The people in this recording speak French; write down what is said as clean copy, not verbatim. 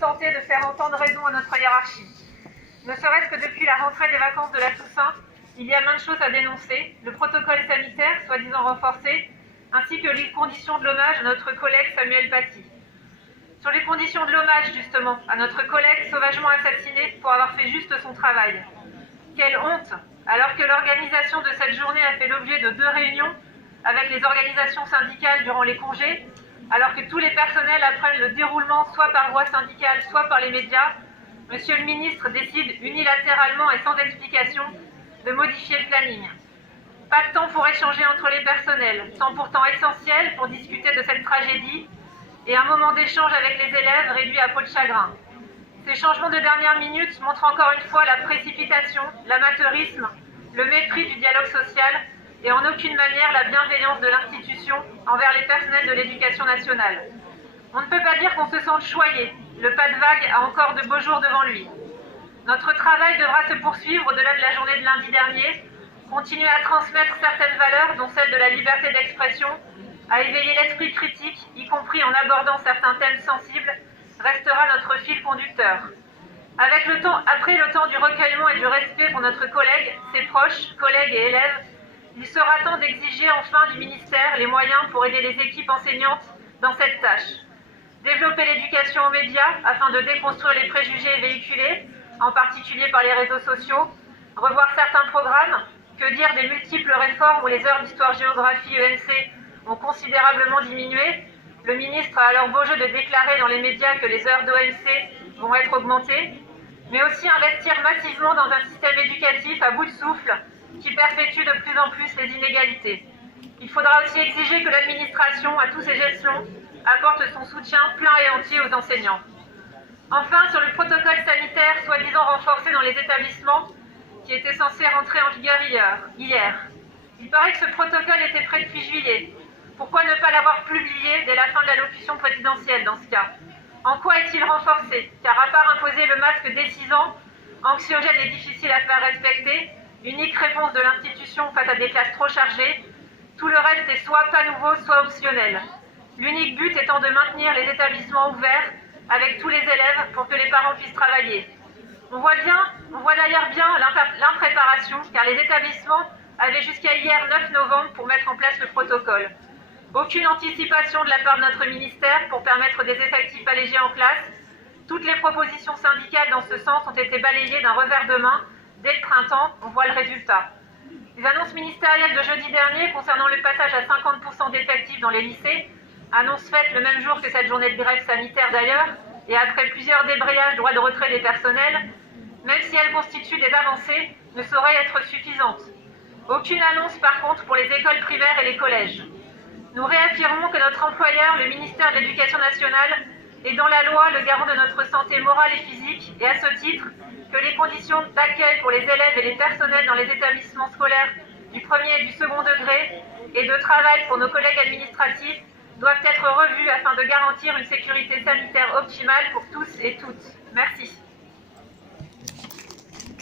tenter de faire entendre raison à notre hiérarchie. Ne serait-ce que depuis la rentrée des vacances de la Toussaint, il y a maintes choses à dénoncer, le protocole sanitaire, soi-disant renforcé, ainsi que les conditions de l'hommage à notre collègue Samuel Paty. Sur les conditions de l'hommage, justement, à notre collègue sauvagement assassiné pour avoir fait juste son travail. Quelle honte, alors que l'organisation de cette journée a fait l'objet de 2 réunions avec les organisations syndicales durant les congés, alors que tous les personnels apprennent le déroulement soit par voie syndicale, soit par les médias, Monsieur le ministre décide unilatéralement et sans explication de modifier le planning. Pas de temps pour échanger entre les personnels, temps pourtant essentiel pour discuter de cette tragédie, et un moment d'échange avec les élèves réduit à peau de chagrin. Ces changements de dernière minute montrent encore une fois la précipitation, l'amateurisme, le mépris du dialogue social et en aucune manière la bienveillance de l'institution envers les personnels de l'éducation nationale. On ne peut pas dire qu'on se sente choyé, le pas de vague a encore de beaux jours devant lui. Notre travail devra se poursuivre au-delà de la journée de lundi dernier, continuer à transmettre certaines valeurs, dont celle de la liberté d'expression, à éveiller l'esprit critique, y compris en abordant certains thèmes sensibles, restera notre fil conducteur. Après le temps du recueillement et du respect pour notre collègue, ses proches, collègues et élèves, il sera temps d'exiger enfin du ministère les moyens pour aider les équipes enseignantes dans cette tâche. Développer l'éducation aux médias afin de déconstruire les préjugés véhiculés, en particulier par les réseaux sociaux, revoir certains programmes, que dire des multiples réformes où les heures d'histoire-géographie ENC ont considérablement diminué. Le ministre a alors beau jeu de déclarer dans les médias que les heures d'ONC vont être augmentées, mais aussi investir massivement dans un système éducatif à bout de souffle qui perpétue de plus en plus les inégalités. Il faudra aussi exiger que l'administration, à tous ses échelons, apporte son soutien plein et entier aux enseignants. Enfin, sur le protocole sanitaire soi-disant renforcé dans les établissements, qui était censé rentrer en vigueur hier. Il paraît que ce protocole était prêt depuis juillet. Pourquoi ne pas l'avoir publié dès la fin de l'allocution présidentielle dans ce cas? En quoi est-il renforcé? Car à part imposer le masque dès 6 ans, anxiogène et difficile à faire respecter, unique réponse de l'institution face à des classes trop chargées, tout le reste est soit pas nouveau, soit optionnel. L'unique but étant de maintenir les établissements ouverts avec tous les élèves pour que les parents puissent travailler. On voit d'ailleurs bien l'impréparation, car les établissements avaient jusqu'à hier 9 novembre pour mettre en place le protocole. Aucune anticipation de la part de notre ministère pour permettre des effectifs allégés en classe. Toutes les propositions syndicales dans ce sens ont été balayées d'un revers de main. Dès le printemps, on voit le résultat. Les annonces ministérielles de jeudi dernier concernant le passage à 50% d'effectifs dans les lycées, annonce faite le même jour que cette journée de grève sanitaire d'ailleurs, et après plusieurs débrayages droit de retrait des personnels, même si elles constituent des avancées, ne sauraient être suffisantes. Aucune annonce par contre pour les écoles primaires et les collèges. Nous réaffirmons que notre employeur, le ministère de l'Éducation nationale, est dans la loi le garant de notre santé morale et physique, et à ce titre, que les conditions d'accueil pour les élèves et les personnels dans les établissements scolaires du premier et du second degré et de travail pour nos collègues administratifs doivent être revues afin de garantir une sécurité sanitaire optimale pour tous et toutes. Merci.